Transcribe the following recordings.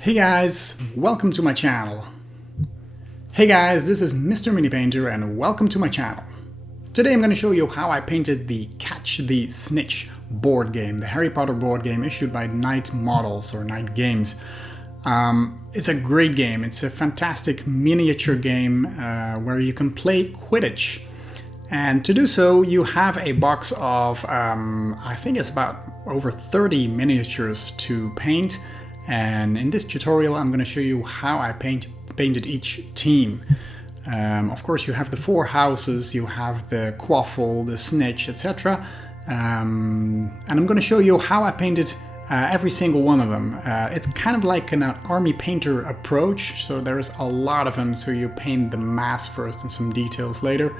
Hey guys, welcome to my channel. Hey guys, this is Mr. Mini Painter and welcome to my channel. Today I'm going to show you how I painted the Catch the Snitch board game, the Harry Potter board game issued by Night Models or Night Games. It's a great game. It's a fantastic miniature game where you can play Quidditch. And to do so, you have a box of, I think it's about over 30 miniatures to paint. And in this tutorial, I'm going to show you how I painted each team. Of course, you have the four houses, you have the Quaffle, the Snitch, etc. And I'm going to show you how I painted every single one of them. It's kind of like an army painter approach, so there's a lot of them, so you paint the mass first and some details later.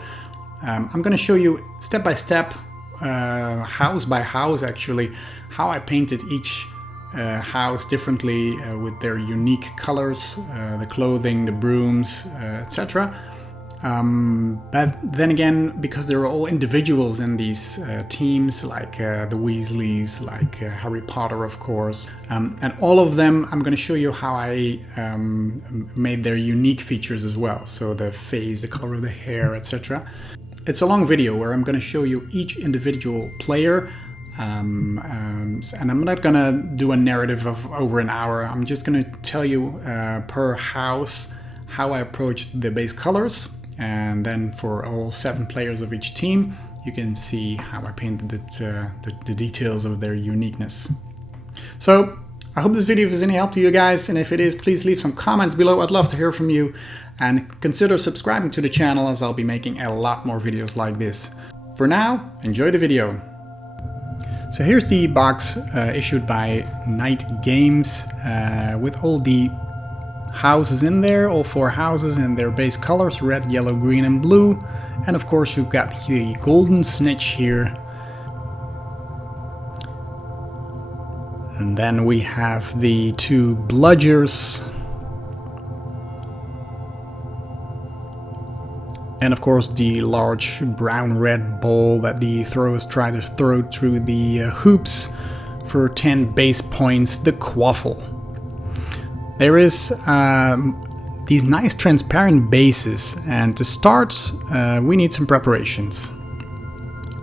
I'm going to show you step by step, house by house actually, how I painted each house differently with their unique colors, the clothing, the brooms, etc. But then again, because they're all individuals in these teams, like the Weasleys, like Harry Potter, of course, and all of them, I'm going to show you how I made their unique features as well. So the face, the color of the hair, etc. It's a long video where I'm going to show you each individual player. And I'm not gonna do a narrative of over an hour. I'm just gonna tell you per house how I approached the base colors, and then for all 7 players of each team you can see how I painted the details of their uniqueness. So I hope this video is any help to you guys, and if it is, please leave some comments below. I'd love to hear from you, and consider subscribing to the channel as I'll be making a lot more videos like this. For now, enjoy the video. So here's the box issued by Night Games with all the houses in there, all 4 houses in their base colors, red, yellow, green and blue. And of course you've got the Golden Snitch here. And then we have the 2 Bludgers. And of course the large brown-red ball that the throwers try to throw through the hoops for 10 base points, the Quaffle. There is these nice transparent bases, and to start we need some preparations.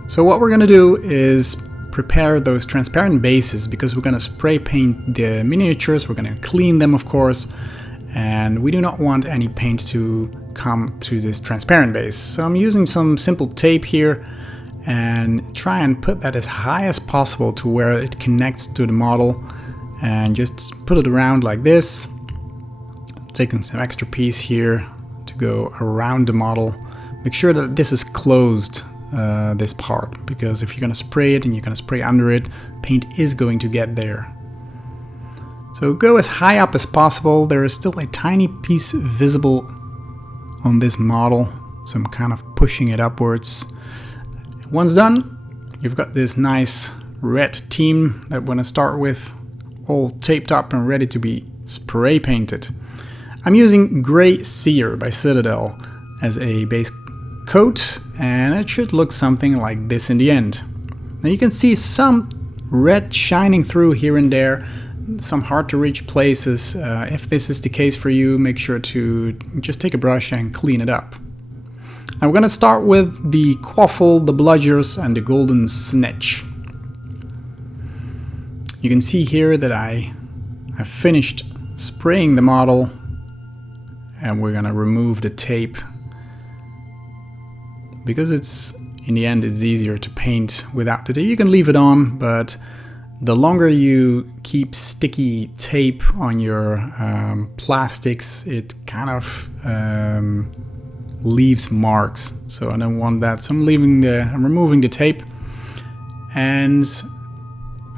So what we're going to do is prepare those transparent bases, because we're going to spray paint the miniatures, we're going to clean them of course, and we do not want any paint to come to this transparent base. So I'm using some simple tape here and try and put that as high as possible to where it connects to the model, and just put it around like this. Taking some extra piece here to go around the model. Make sure that this is closed, this part, because if you're going to spray it and you're going to spray under it, paint is going to get there. So go as high up as possible. There is still a tiny piece visible on this model, so I'm kind of pushing it upwards. Once done, you've got this nice red team that we're going to start with, all taped up and ready to be spray painted. I'm using Grey Seer by Citadel as a base coat, and it should look something like this in the end. Now you can see some red shining through here and there, some hard to reach places. If this is the case for you, make sure to just take a brush and clean it up. Now we're going to start with the Quaffle, the Bludgers and the Golden Snitch. You can see here that I have finished spraying the model, and we're going to remove the tape, because it's, in the end, it's easier to paint without the tape. You can leave it on, but the longer you keep sticky tape on your plastics, it kind of leaves marks. So I don't want that. So I'm removing the tape, and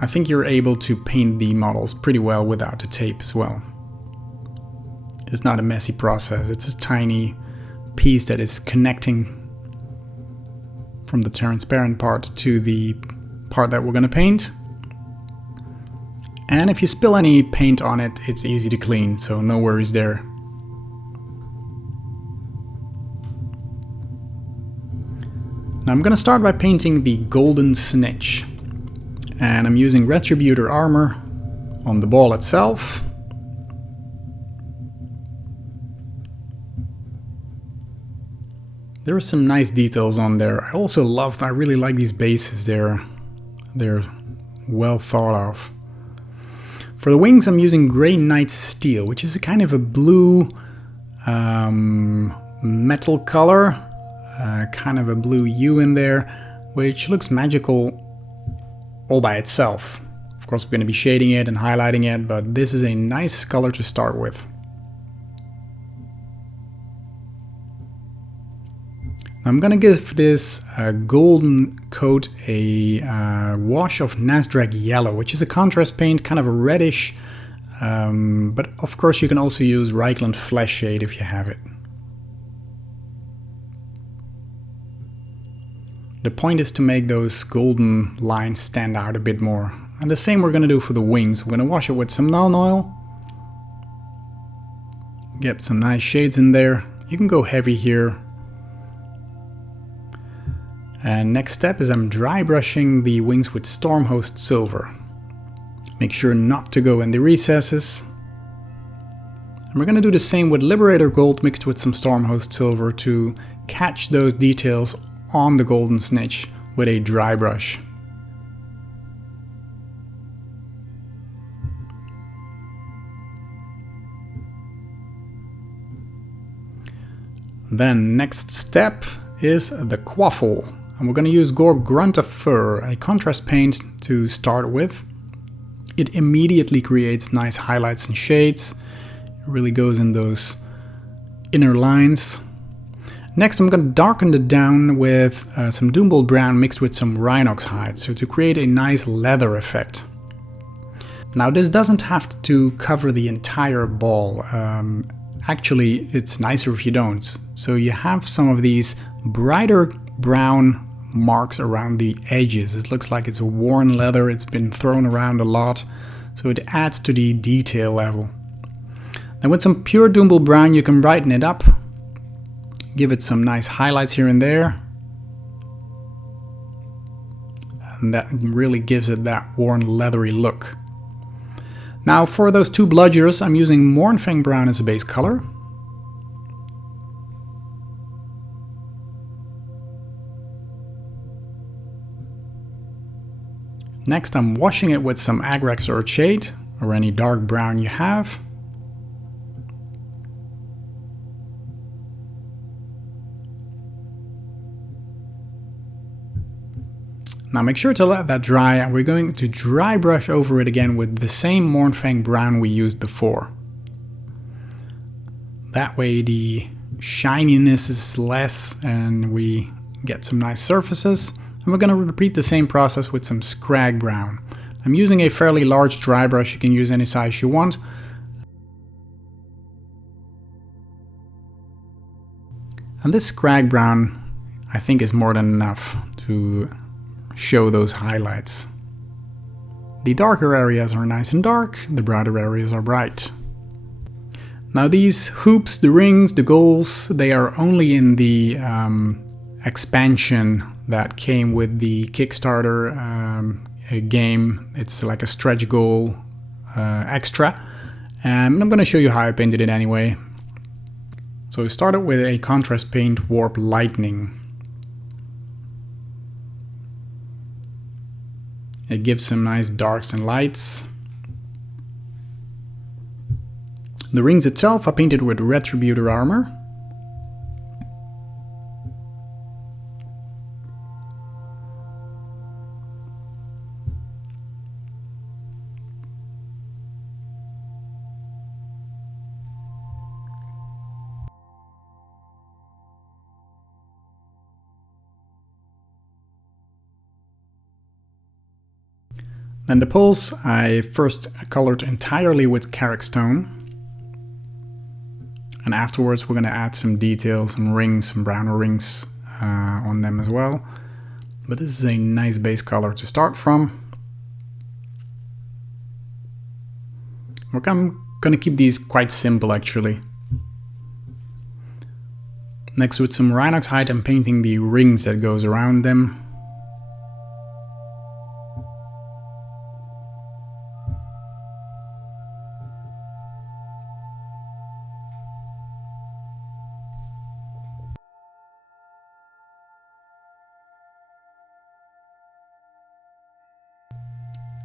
I think you're able to paint the models pretty well without the tape as well. It's not a messy process. It's a tiny piece that is connecting from the transparent part to the part that we're going to paint. And if you spill any paint on it, it's easy to clean, so no worries there. Now I'm going to start by painting the Golden Snitch. And I'm using Retributor armor on the ball itself. There are some nice details on there. I really like these bases. They're well thought of. For the wings, I'm using Grey Knight Steel, which is a kind of a blue metal color, kind of a blue hue in there, which looks magical all by itself. Of course, we're going to be shading it and highlighting it, but this is a nice color to start with. I'm going to give this golden coat a wash of Nasdaq Yellow, which is a contrast paint, kind of a reddish, but of course you can also use Reichland Flesh Shade if you have it. The point is to make those golden lines stand out a bit more. And the same we're going to do for the wings. We're going to wash it with some Nuln Oil. Get some nice shades in there. You can go heavy here. And next step is I'm dry brushing the wings with Stormhost Silver. Make sure not to go in the recesses. And we're going to do the same with Liberator Gold mixed with some Stormhost Silver to catch those details on the Golden Snitch with a dry brush. Then next step is the Quaffle. And we're going to use Gore Grunt of Fur, a contrast paint to start with. It immediately creates nice highlights and shades. It really goes in those inner lines. Next, I'm going to darken it down with some Doombolt Brown mixed with some Rhinox hide, so to create a nice leather effect. Now, this doesn't have to cover the entire ball. Actually, it's nicer if you don't. So you have some of these brighter brown marks around the edges. It looks like it's a worn leather, it's been thrown around a lot, so it adds to the detail level. Then with some pure Doombolt Brown you can brighten it up, give it some nice highlights here and there, and that really gives it that worn leathery look. Now for those two bludgers I'm using Mournfang Brown as a base color. Next I'm washing it with some Agrax or Shade, or any dark brown you have. Now make sure to let that dry, and we're going to dry brush over it again with the same Mournfang Brown we used before. That way the shininess is less and we get some nice surfaces. And we're going to repeat the same process with some Scrag Brown. I'm using a fairly large dry brush, you can use any size you want. And this Scrag Brown I think is more than enough to show those highlights. The darker areas are nice and dark, the brighter areas are bright. Now these hoops, the rings, the goals, they are only in the expansion that came with the Kickstarter game. It's like a stretch goal extra, and I'm going to show you how I painted it anyway. So we started with a contrast paint Warp Lightning. It gives some nice darks and lights. The rings itself I painted with Retributor Armor. Then the poles I first colored entirely with Carrick Stone. And afterwards we're going to add some details, some rings, some browner rings on them as well. But this is a nice base color to start from. I'm going to keep these quite simple actually. Next, with some Rhinox hide, I'm painting the rings that goes around them.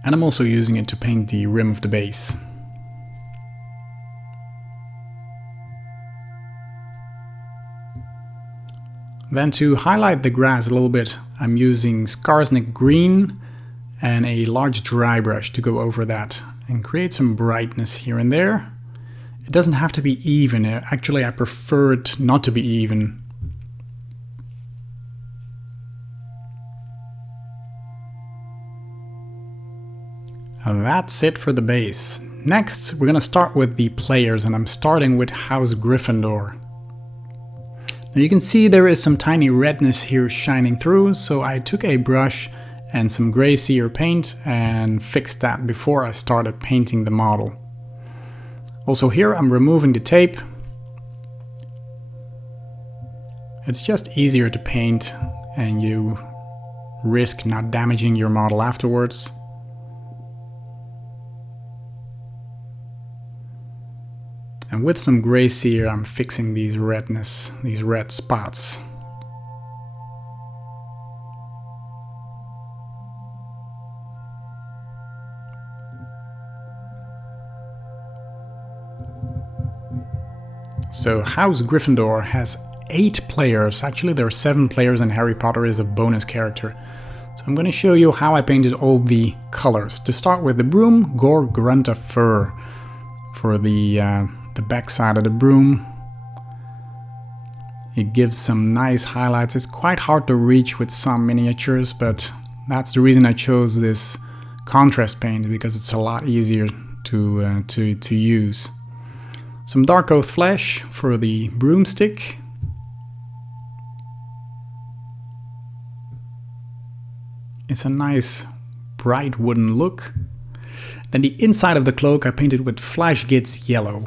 And I'm also using it to paint the rim of the base. Then to highlight the grass a little bit, I'm using Scarsnick Green and a large dry brush to go over that and create some brightness here and there. It doesn't have to be even. Actually, I prefer it not to be even. And that's it for the base. Next, we're gonna start with the players, and I'm starting with House Gryffindor. Now you can see there is some tiny redness here shining through, so I took a brush and some gray seer paint and fixed that before I started painting the model. Also here I'm removing the tape. It's just easier to paint and you risk not damaging your model afterwards. And with some gray seer I'm fixing these red spots. So House Gryffindor has 8 players. Actually there are 7 players and Harry Potter is a bonus character. So I'm going to show you how I painted all the colors. To start with the broom, Gore Grunta Fur for the back side of the broom. It gives some nice highlights. It's quite hard to reach with some miniatures, but that's the reason I chose this contrast paint, because it's a lot easier to use. Some dark oath flesh for the broomstick. It's a nice bright wooden look. Then the inside of the cloak I painted with Flash Gitz yellow.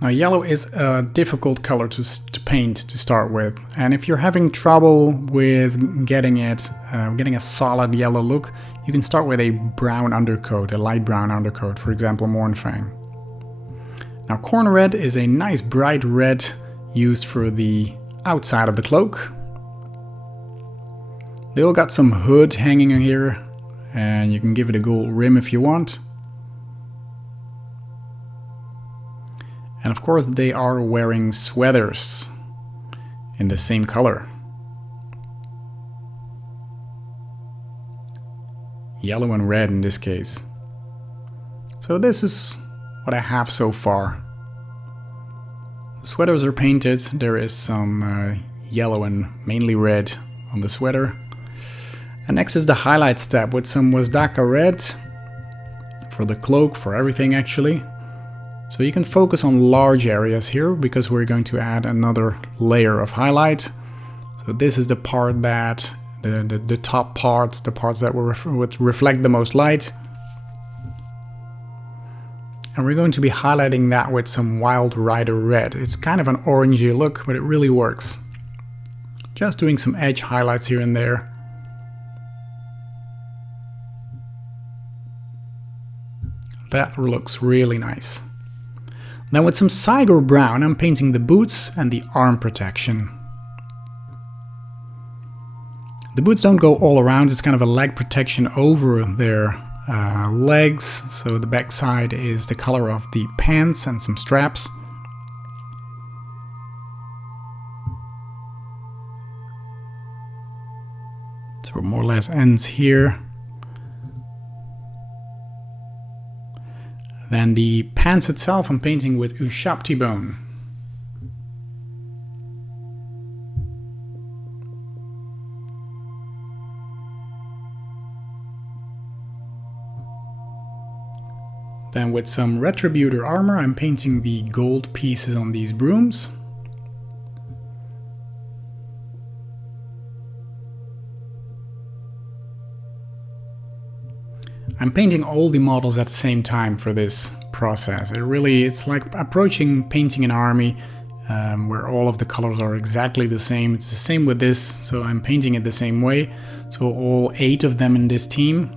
Now yellow is a difficult color to paint to start with, and if you're having trouble with getting a solid yellow look, you can start with a brown undercoat, a light brown undercoat, for example Mornfang. Now corn red is a nice bright red used for the outside of the cloak. They all got some hood hanging here, and you can give it a gold rim if you want. And of course they are wearing sweaters in the same color. Yellow and red in this case. So this is what I have so far. The sweaters are painted. There is some yellow and mainly red on the sweater. And next is the highlight step with some Wasdaka red for the cloak, for everything actually. So you can focus on large areas here because we're going to add another layer of highlight. So this is the part that, the top parts, the parts that would reflect the most light. And we're going to be highlighting that with some Wild Rider red. It's kind of an orangey look, but it really works. Just doing some edge highlights here and there. That looks really nice. Now with some Cygor brown, I'm painting the boots and the arm protection. The boots don't go all around, it's kind of a leg protection over their legs. So the back side is the color of the pants and some straps. So it more or less ends here. Then the pants itself I'm painting with Ushapti bone. Then with some Retributor armor I'm painting the gold pieces on these brooms. I'm painting all the models at the same time for this process. It's like approaching painting an army where all of the colors are exactly the same. It's the same with this, so I'm painting it the same way. So all 8 of them in this team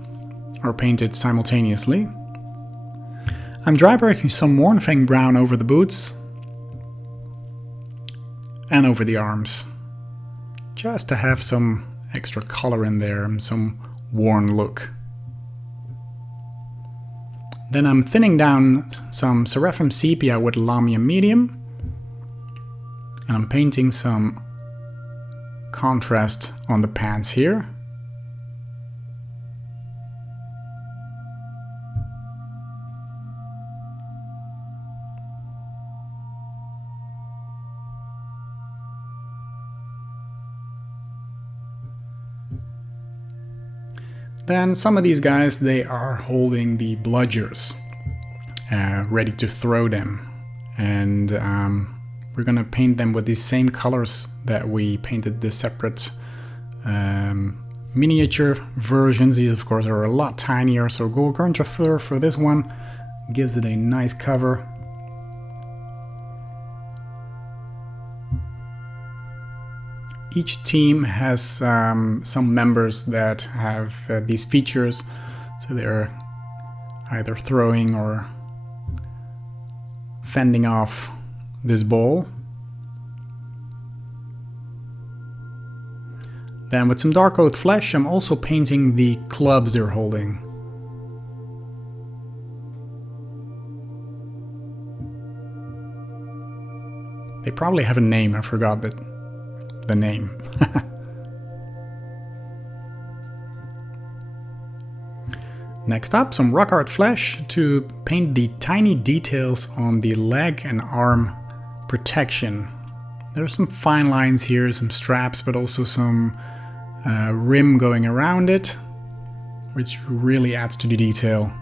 are painted simultaneously. I'm dry brushing some Mornfang brown over the boots. and over the arms, just to have some extra color in there and some worn look. Then I'm thinning down some Seraphim Sepia with Lamia Medium, and I'm painting some contrast on the pants here. Then some of these guys, they are holding the bludgers, ready to throw them. And we're gonna paint them with these same colors that we painted the separate miniature versions. These of course are a lot tinier, so Golden Snitch for this one gives it a nice cover. Each team has some members that have these features, so they're either throwing or fending off this ball. Then with some dark oath flesh, I'm also painting the clubs they're holding. They probably have a name, I forgot the name. Next up, some rock art flesh to paint the tiny details on the leg and arm protection. There's some fine lines here, some straps, but also some rim going around it, which really adds to the detail.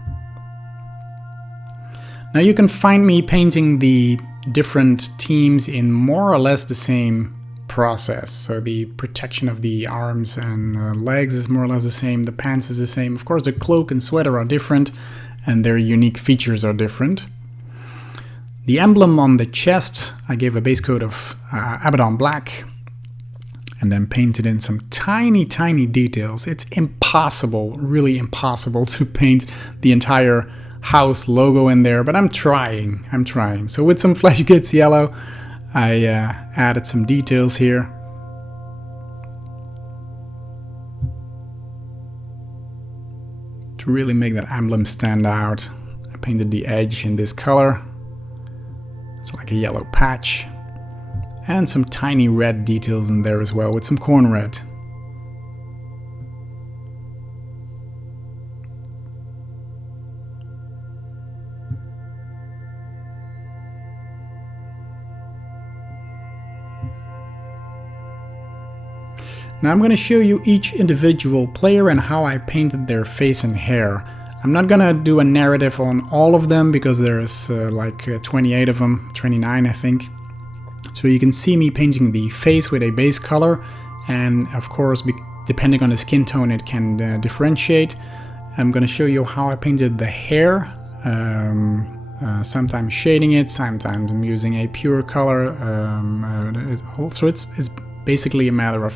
Now you can find me painting the different teams in more or less the same process. So the protection of the arms and legs is more or less the same, the pants is the same. Of course the cloak and sweater are different and their unique features are different. The emblem on the chest, I gave a base coat of Abaddon black and then painted in some tiny details. It's impossible, really impossible to paint the entire house logo in there, but I'm trying. So with some Flesh Gets Yellow, I added some details here. To really make that emblem stand out, I painted the edge in this color. It's like a yellow patch. And some tiny red details in there as well with some corn red. Now I'm going to show you each individual player and how I painted their face and hair. I'm not going to do a narrative on all of them because there's like 28 of them, 29 I think. So you can see me painting the face with a base color, and of course depending on the skin tone it can differentiate. I'm going to show you how I painted the hair, sometimes shading it, sometimes I'm using a pure color. Also it's basically a matter of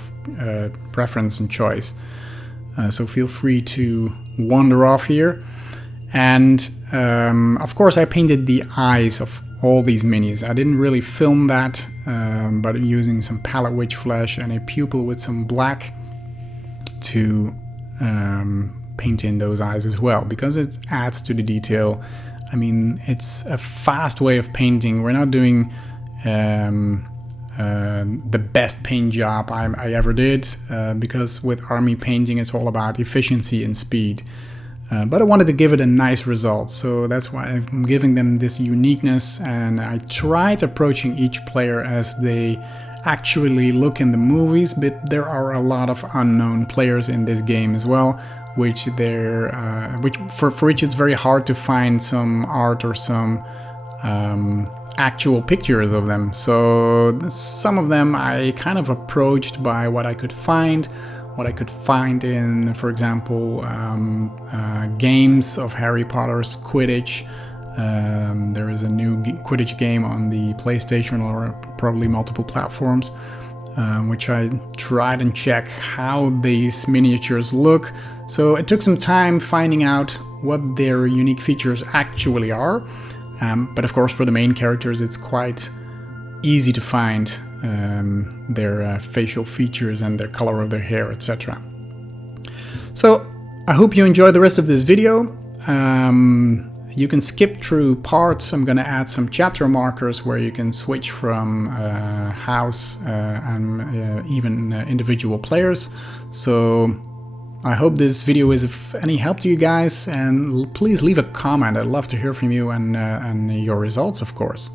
preference and choice. So feel free to wander off here. And of course I painted the eyes of all these minis. I didn't really film that, but using some palette witch flesh and a pupil with some black to paint in those eyes as well, because it adds to the detail. I mean, it's a fast way of painting. We're not doing the best paint job I ever did, because with army painting it's all about efficiency and speed. But I wanted to give it a nice result, so that's why I'm giving them this uniqueness, and I tried approaching each player as they actually look in the movies, but there are a lot of unknown players in this game as well, which for which it's very hard to find some art or some actual pictures of them. So some of them I kind of approached by what I could find in, for example, games of Harry Potter's Quidditch. There is a new Quidditch game on the PlayStation or probably multiple platforms, which I tried and checked how these miniatures look. So it took some time finding out what their unique features actually are. But of course for the main characters it's quite easy to find their facial features and their color of their hair, etc. So I hope you enjoy the rest of this video. You can skip through parts. I'm going to add some chapter markers where you can switch from house and even individual players. So I hope this video is of any help to you guys, and please leave a comment. I'd love to hear from you and your results, of course.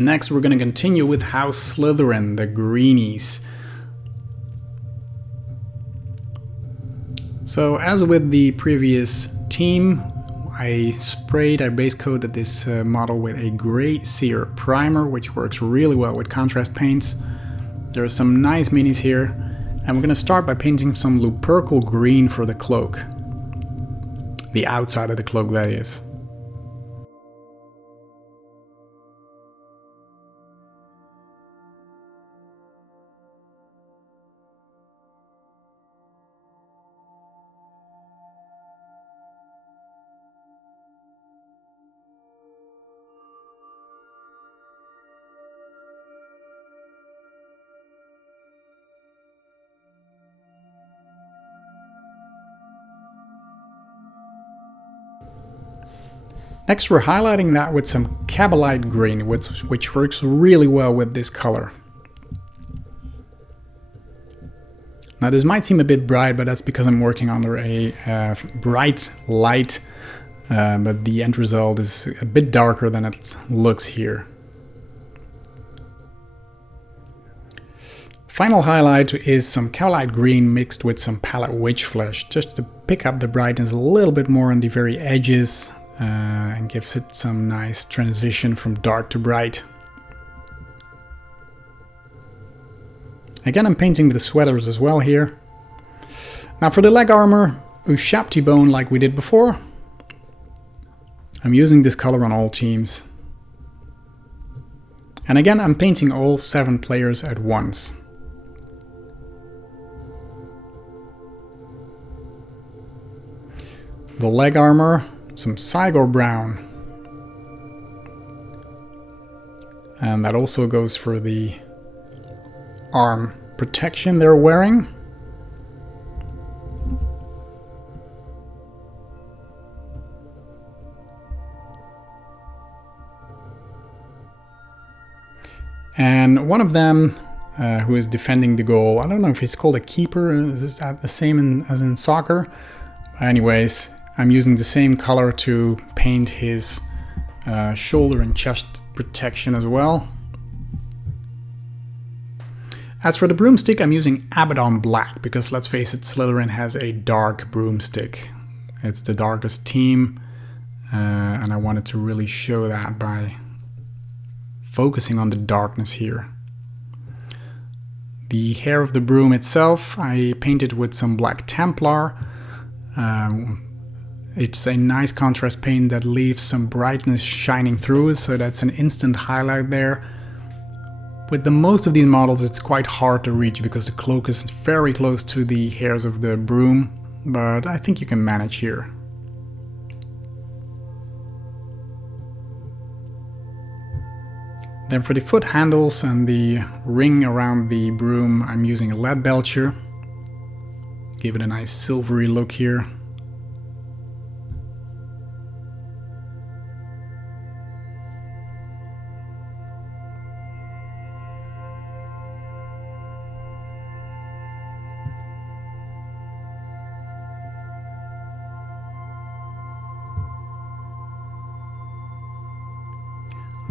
Next, we're going to continue with House Slytherin, the greenies. So, as with the previous team, I base coated this model with a Grey Seer primer, which works really well with contrast paints. There are some nice minis here, and we're going to start by painting some Lupercal green for the cloak. The outside of the cloak, that is. Next, we're highlighting that with some Cabalite green, which works really well with this color. Now, this might seem a bit bright, but that's because I'm working under a bright light, but the end result is a bit darker than it looks here. Final highlight is some Cabalite green mixed with some Palette Witch Flesh, just to pick up the brightness a little bit more on the very edges. And gives it some nice transition from dark to bright. Again, I'm painting the sweaters as well here. Now for the leg armor, Ushabti bone like we did before. I'm using this color on all teams. And again, I'm painting all 7 players at once. The leg armor, some Cygor brown, and that also goes for the arm protection they're wearing. And one of them who is defending the goal, I don't know if he's called a keeper, is this the same as in soccer? Anyways, I'm using the same color to paint his shoulder and chest protection as well. As for the broomstick, I'm using Abaddon Black, because let's face it, Slytherin has a dark broomstick. It's the darkest team, and I wanted to really show that by focusing on the darkness here. The hair of the broom itself, I painted with some Black Templar. It's a nice contrast paint that leaves some brightness shining through, so that's an instant highlight there. With the most of these models, it's quite hard to reach because the cloak is very close to the hairs of the broom, but I think you can manage here. Then for the foot handles and the ring around the broom, I'm using a lead belcher. Give it a nice silvery look here.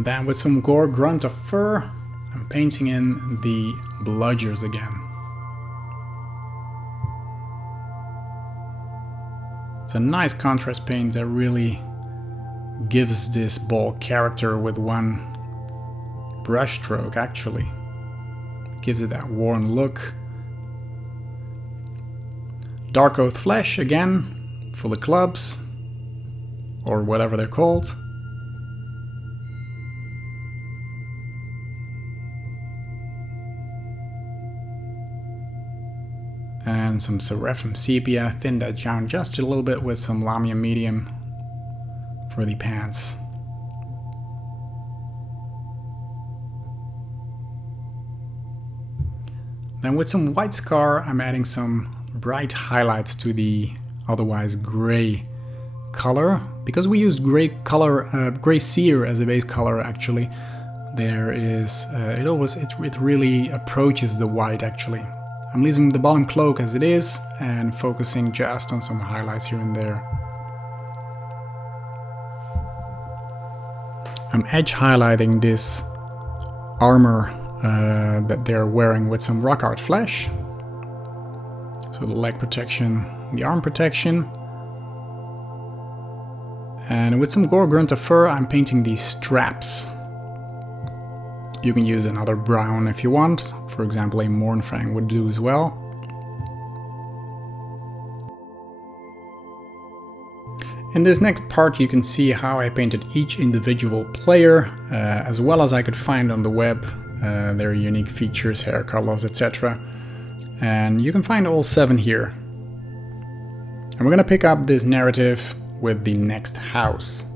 Then with some Gore Grunt of Fur, I'm painting in the Bludgers again. It's a nice contrast paint that really gives this ball character with one brush stroke, actually. It gives it that worn look. Dark Oath Flesh again, full of clubs, or whatever they're called. And some Seraphim Sepia, thin that down just a little bit with some Lamia Medium for the pants. Then with some White Scar, I'm adding some bright highlights to the otherwise gray color. Because we used gray seer as a base color, actually, there is it really approaches the white actually. I'm leaving the bottom cloak as it is and focusing just on some highlights here and there. I'm edge highlighting this armor that they're wearing with some rock art flesh. So the leg protection, the arm protection. And with some Gore-Grunta fur, I'm painting these straps. You can use another brown if you want. For example, a Mournfang would do as well. In this next part you can see how I painted each individual player, as well as I could find on the web their unique features, hair colors, etc. And you can find all 7 here. And we're gonna pick up this narrative with the next house.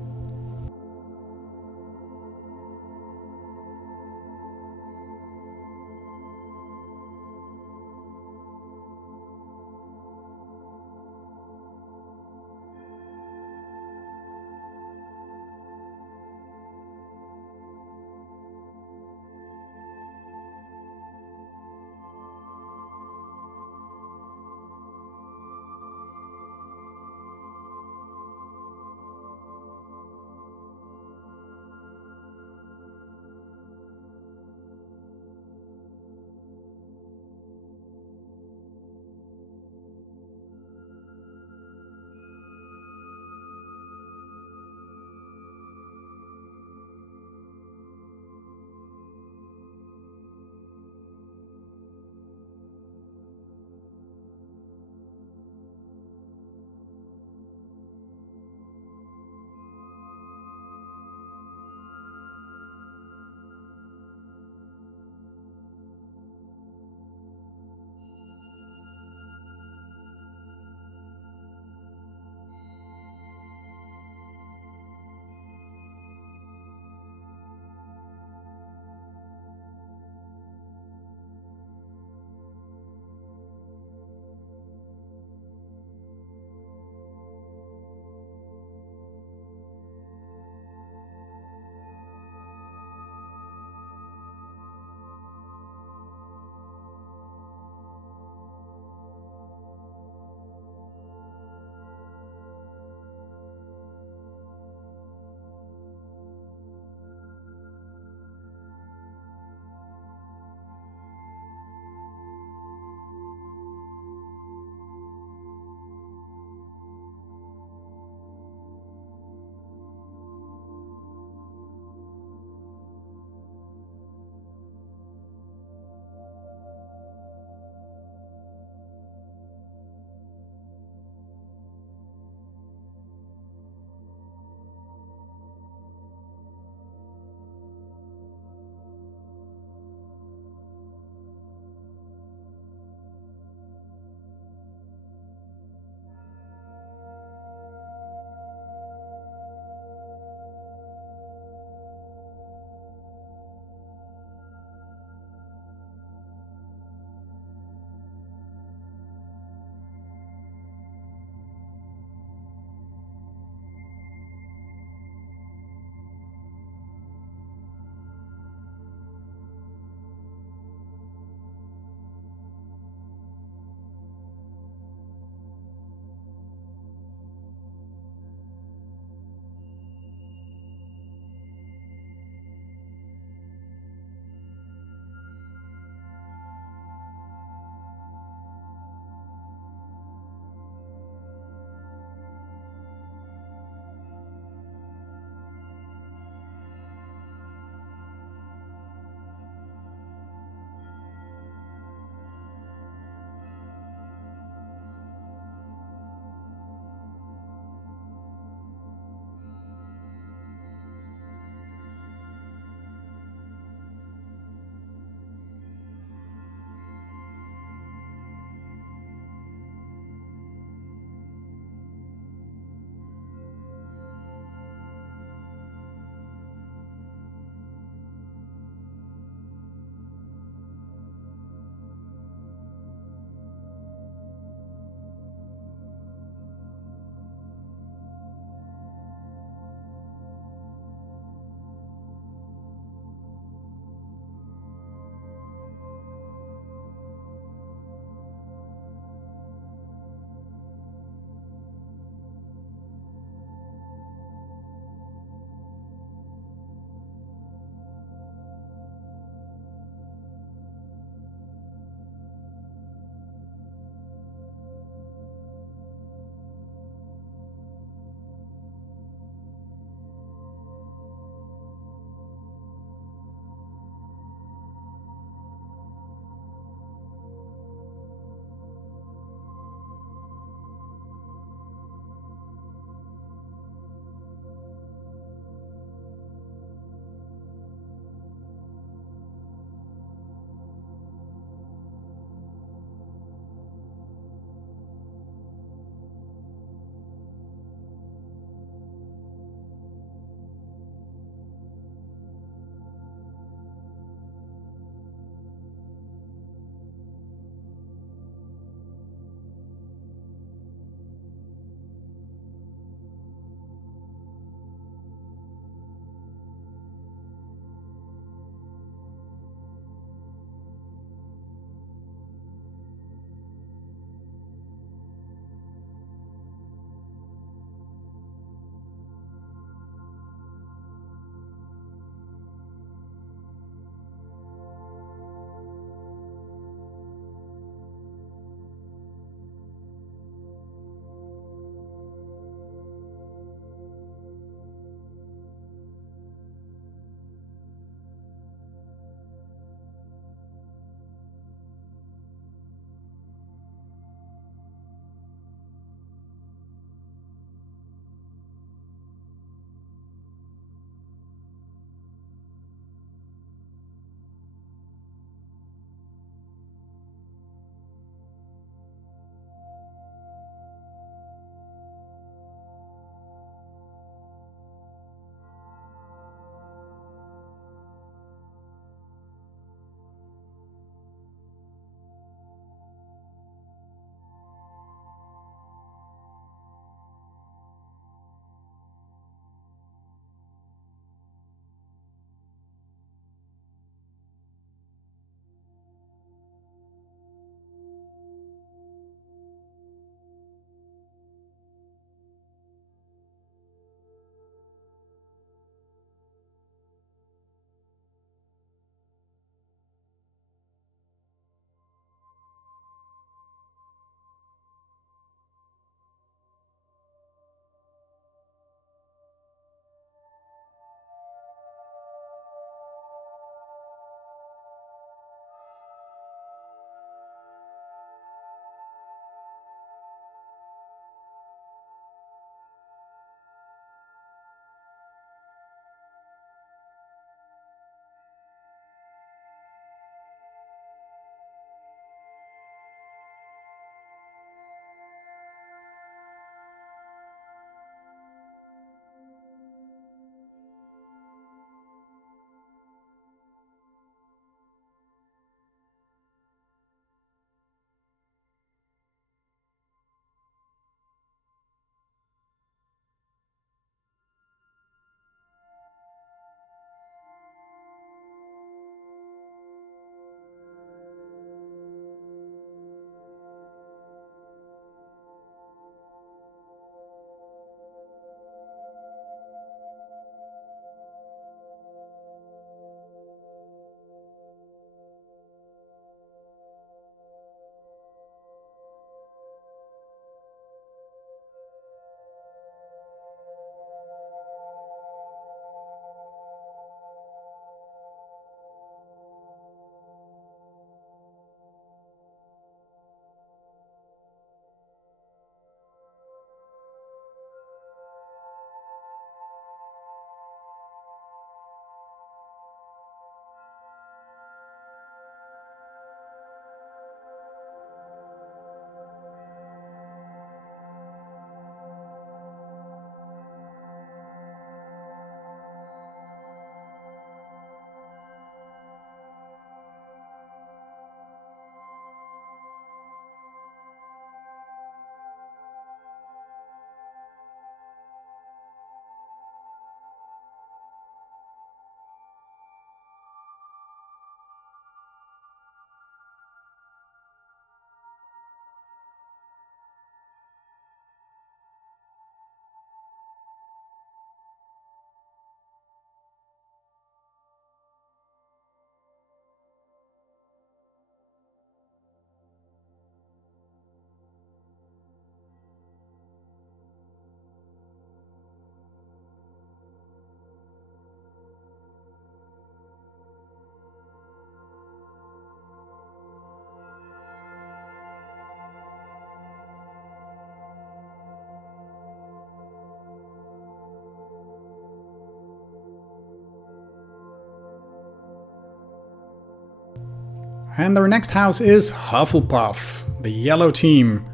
And our next house is Hufflepuff, the yellow team.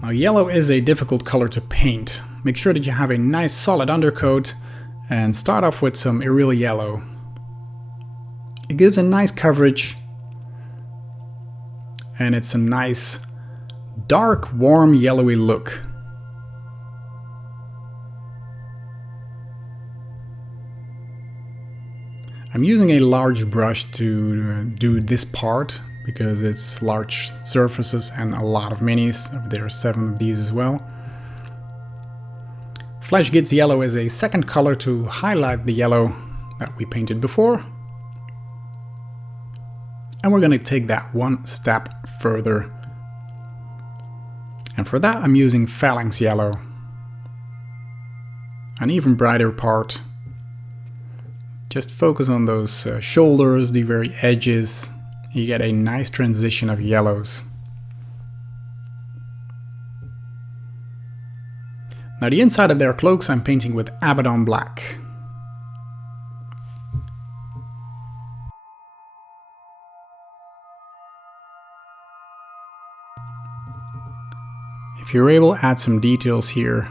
Now, yellow is a difficult color to paint. Make sure that you have a nice solid undercoat and start off with some Irreal Yellow. It gives a nice coverage and it's a nice dark, warm, yellowy look. I'm using a large brush to do this part because it's large surfaces and a lot of minis. There are 7 of these as well. Flesh Gets Yellow is a second color to highlight the yellow that we painted before. And we're going to take that one step further. And for that I'm using Phalanx Yellow. An even brighter part. Just focus on those shoulders, the very edges. You get a nice transition of yellows. Now the inside of their cloaks I'm painting with Abaddon Black. If you're able, add some details here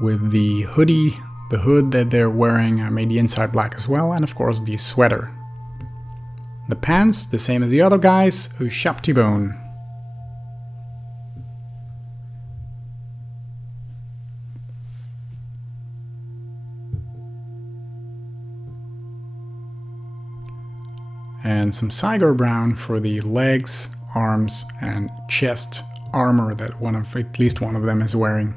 with the hoodie, the hood that they're wearing. I made the inside black as well, and of course the sweater. The pants, the same as the other guys, Ushaptibone. And some Cygor brown for the legs, arms, and chest armor that at least one of them is wearing.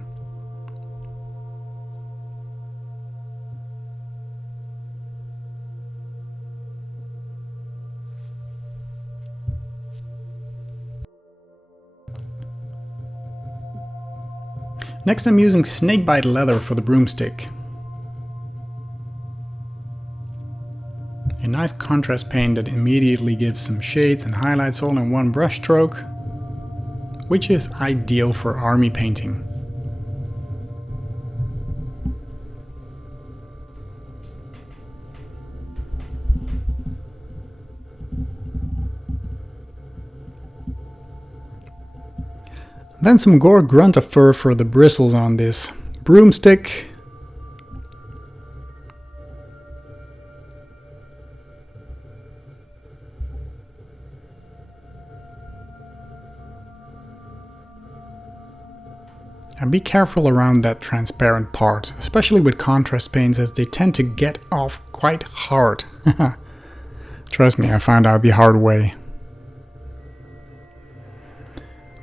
Next I'm using snakebite leather for the broomstick. A nice contrast paint that immediately gives some shades and highlights all in one brush stroke, which is ideal for army painting. Then some Gore Grunta fur for the bristles on this broomstick. And be careful around that transparent part, especially with contrast paints, as they tend to get off quite hard. Trust me, I found out the hard way.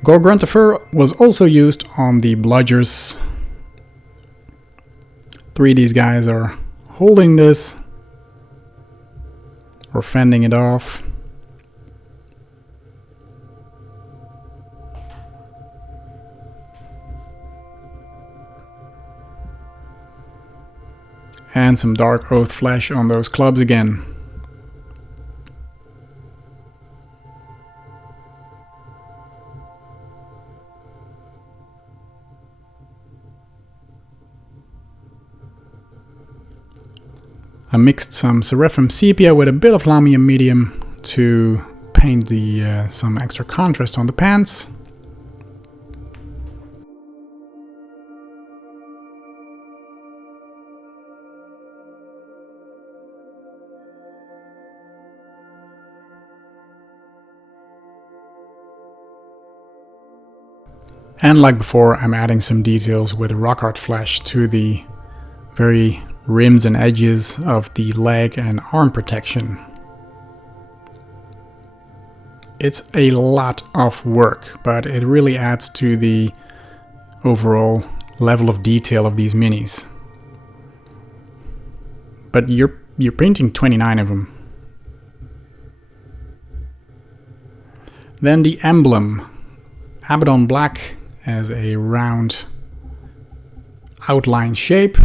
Gore Grunta fur was also used on the Bludgers. 3 of these guys are holding this or fending it off. And some Dark Oath flesh on those clubs again. I mixed some Seraphim Sepia with a bit of Lamium Medium to paint some extra contrast on the pants. And like before, I'm adding some details with rock art flesh to the very rims and edges of the leg and arm protection. It's a lot of work, but it really adds to the overall level of detail of these minis. But you're painting 29 of them. Then the emblem, Abaddon Black as a round outline shape.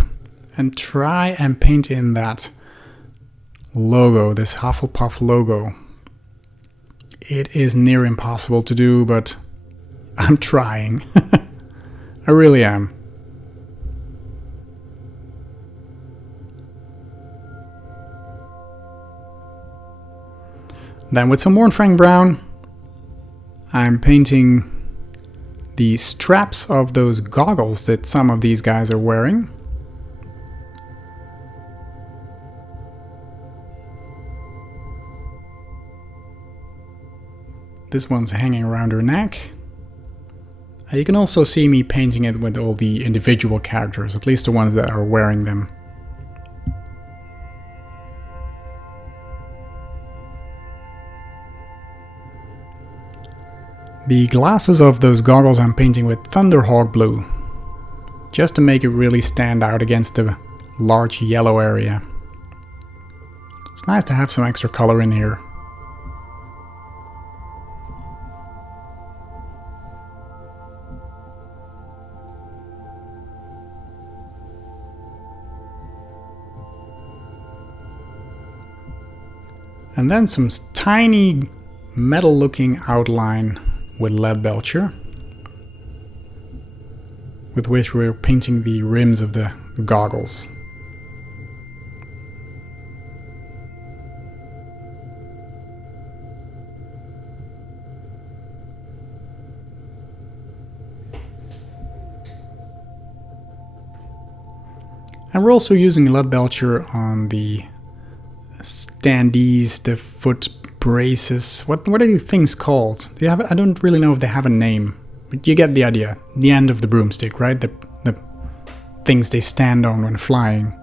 And try and paint in that logo, this Hufflepuff logo. It is near impossible to do, but I'm trying. I really am. Then with some more Frank Brown, I'm painting the straps of those goggles that some of these guys are wearing. This one's hanging around her neck. You can also see me painting it with all the individual characters, at least the ones that are wearing them. The glasses of those goggles I'm painting with Thunderhawk blue, just to make it really stand out against the large yellow area. It's nice to have some extra color in here. And then some tiny metal looking outline with lead belcher, with which we're painting the rims of the goggles. And we're also using lead belcher on the standees, the foot braces. What are these things called? I don't really know if they have a name, but you get the idea. The end of the broomstick, right? The things they stand on when flying.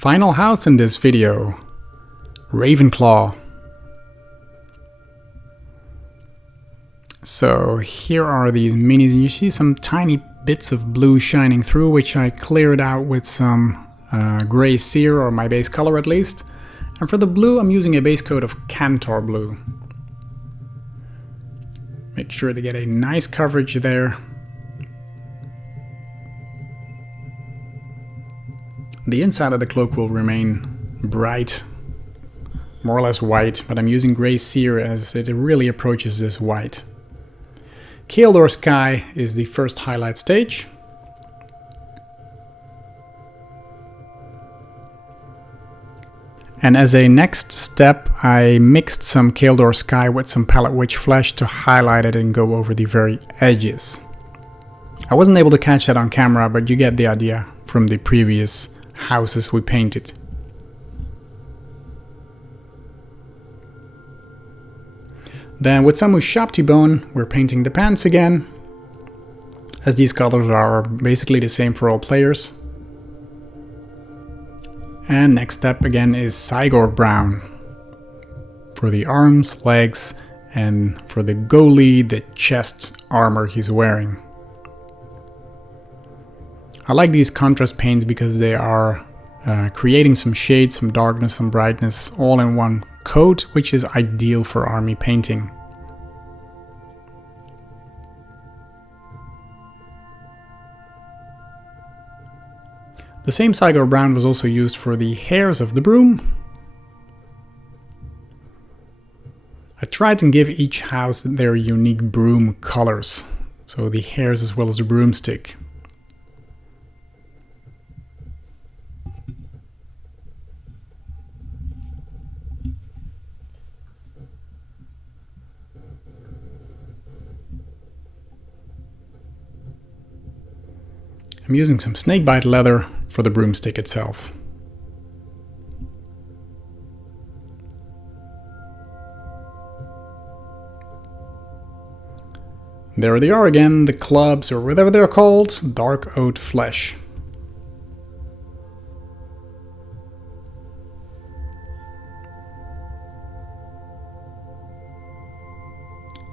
Final house in this video, Ravenclaw. So here are these minis, and you see some tiny bits of blue shining through, which I cleared out with some gray cere, or my base color at least. And for the blue, I'm using a base coat of Cantor blue. Make sure to get a nice coverage there. The inside of the cloak will remain bright, more or less white, but I'm using gray cere as it really approaches this white. Kaldor Sky is the first highlight stage. And as a next step, I mixed some Kaldor Sky with some Palette Witch Flesh to highlight it and go over the very edges. I wasn't able to catch that on camera, but you get the idea from the previous houses we painted. Then with some Ushabti Bone, we're painting the pants again, as these colors are basically the same for all players. And next step again is Cygor Brown for the arms, legs, and for the goalie, the chest armor he's wearing. I like these contrast paints because they are creating some shade, some darkness, some brightness all in one coat, which is ideal for army painting. The same Cygor Brown was also used for the hairs of the broom. I tried to give each house their unique broom colors, so the hairs as well as the broomstick. I'm using some snakebite leather for the broomstick itself. There they are again, the clubs, or whatever they're called, dark oat flesh.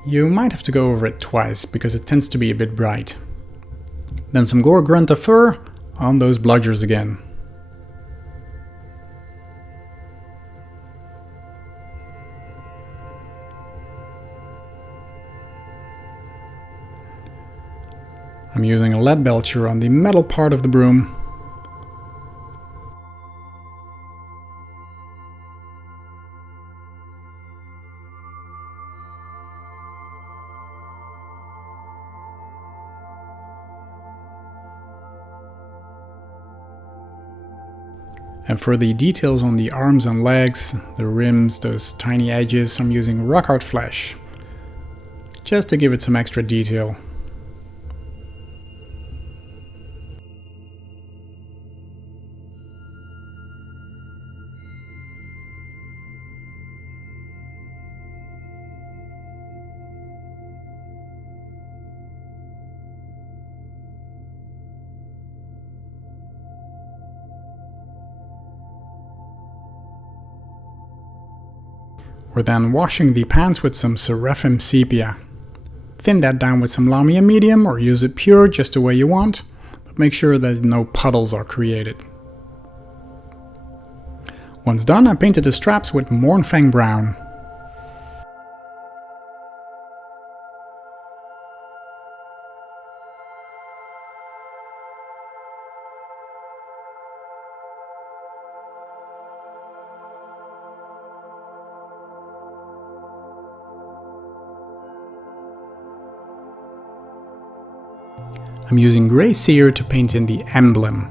You might have to go over it twice, because it tends to be a bit bright. Then some Gore Grunta fur on those bludgers again. I'm using a lead belcher on the metal part of the broom. And for the details on the arms and legs, the rims, those tiny edges, I'm using rock art flesh, just to give it some extra detail. We're then washing the pants with some Seraphim Sepia. Thin that down with some Lamia Medium or use it pure just the way you want, but make sure that no puddles are created. Once done, I painted the straps with Mournfang Brown. I'm using gray cere to paint in the emblem.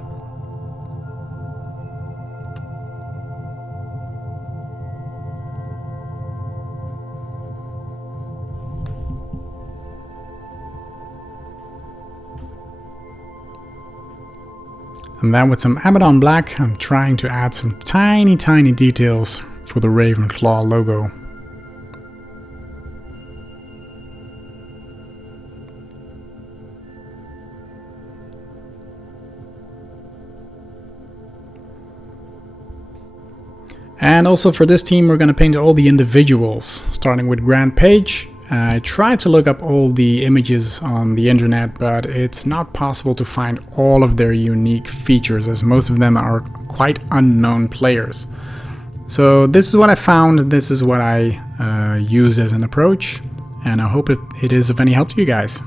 And then with some Abaddon Black, I'm trying to add some tiny details for the Ravenclaw logo. And also for this team, we're going to paint all the individuals, starting with Grand Page. I tried to look up all the images on the internet, but it's not possible to find all of their unique features, as most of them are quite unknown players. So this is what I found, this is what I use as an approach, and I hope it is of any help to you guys.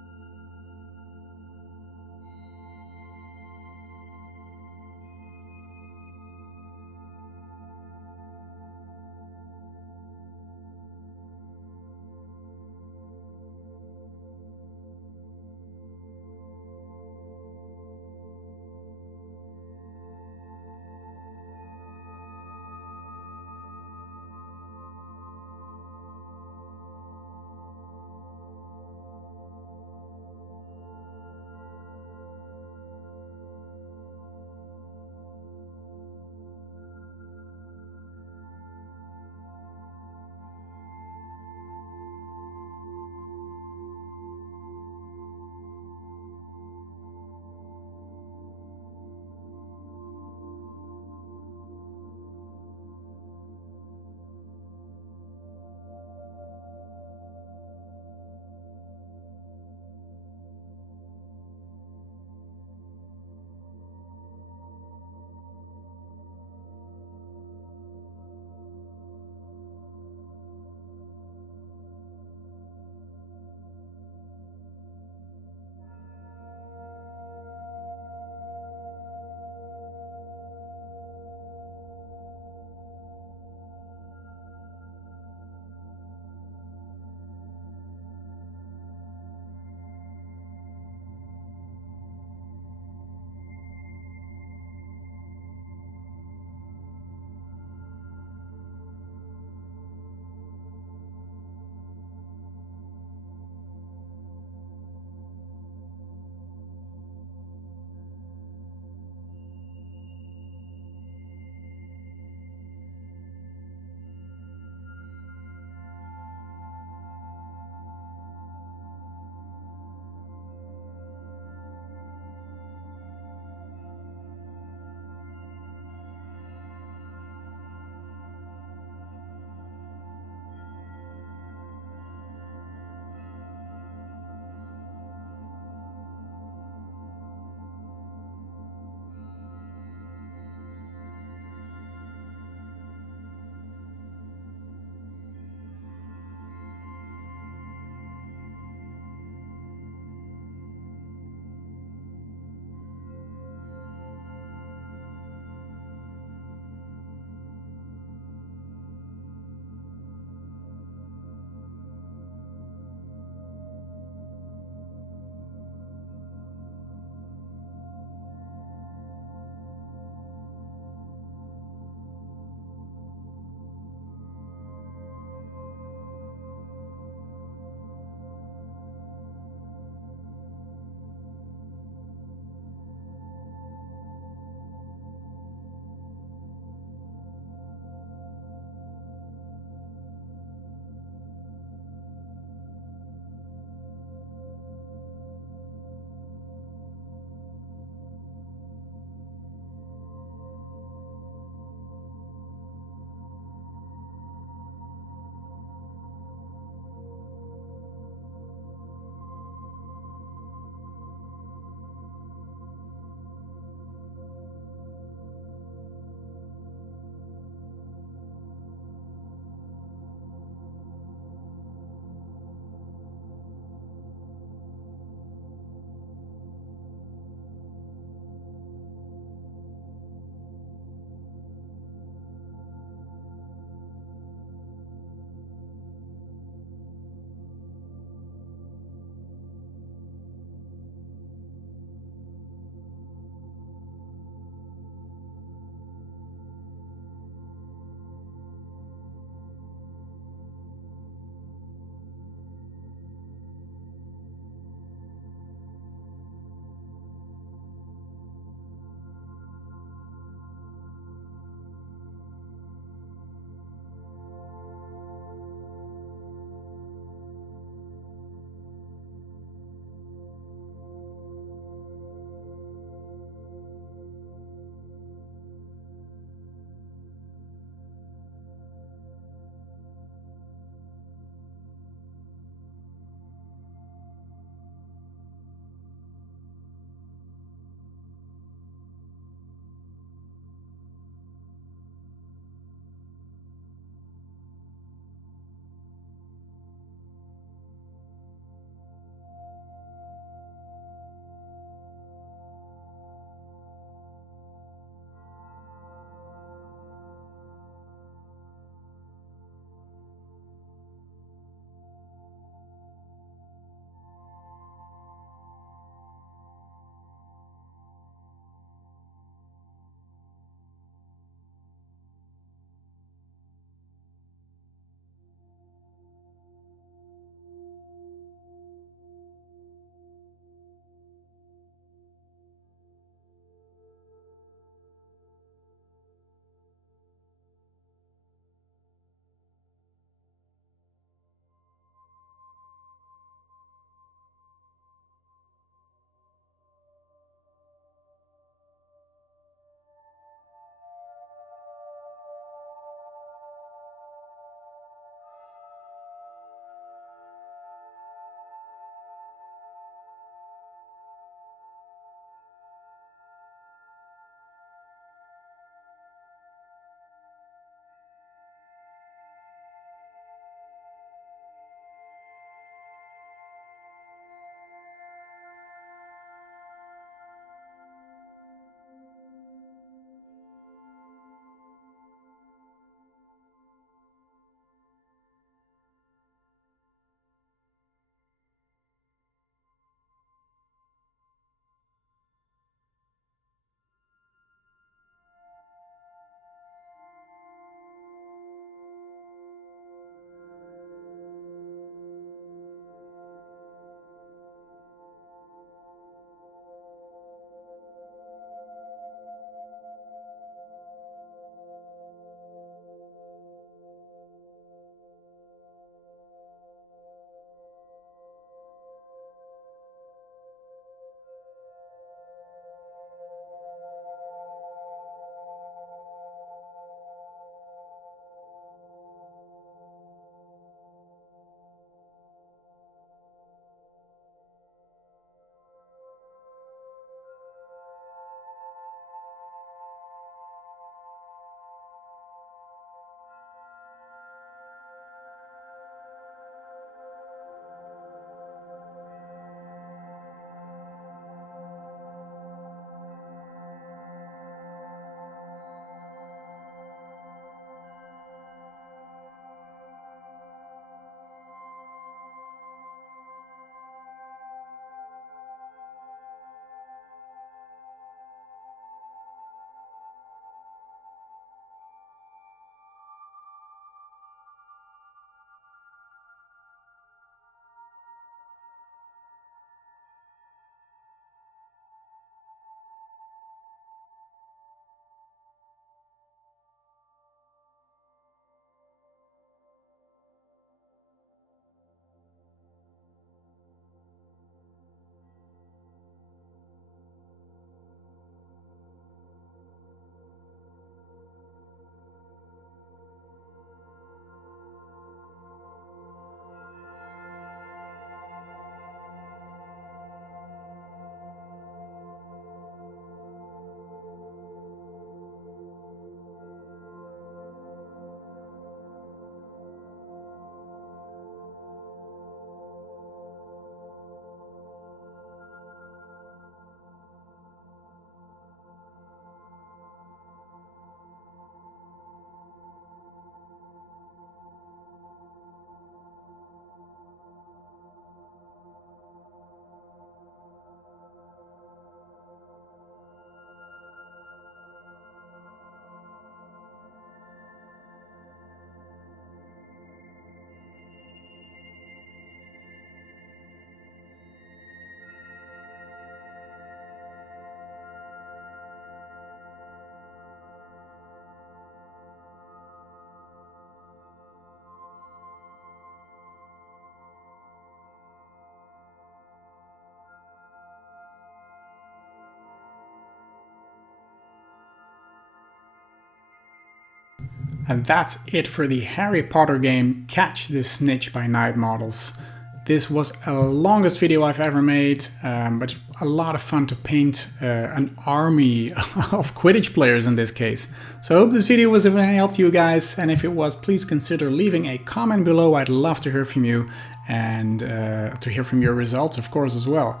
And that's it for the Harry Potter game Catch the Snitch by Night Models. This was the longest video I've ever made, but a lot of fun to paint an army of Quidditch players in this case. So I hope this video was of any help to you guys, and if it was, please consider leaving a comment below. I'd love to hear from you, and to hear from your results, of course, as well.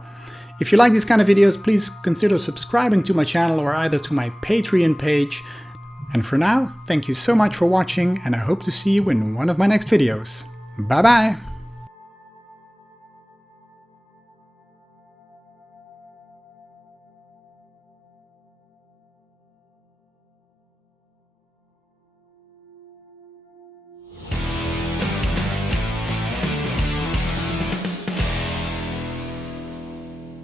If you like these kind of videos, please consider subscribing to my channel or either to my Patreon page. And for now, thank you so much for watching, and I hope to see you in one of my next videos. Bye bye!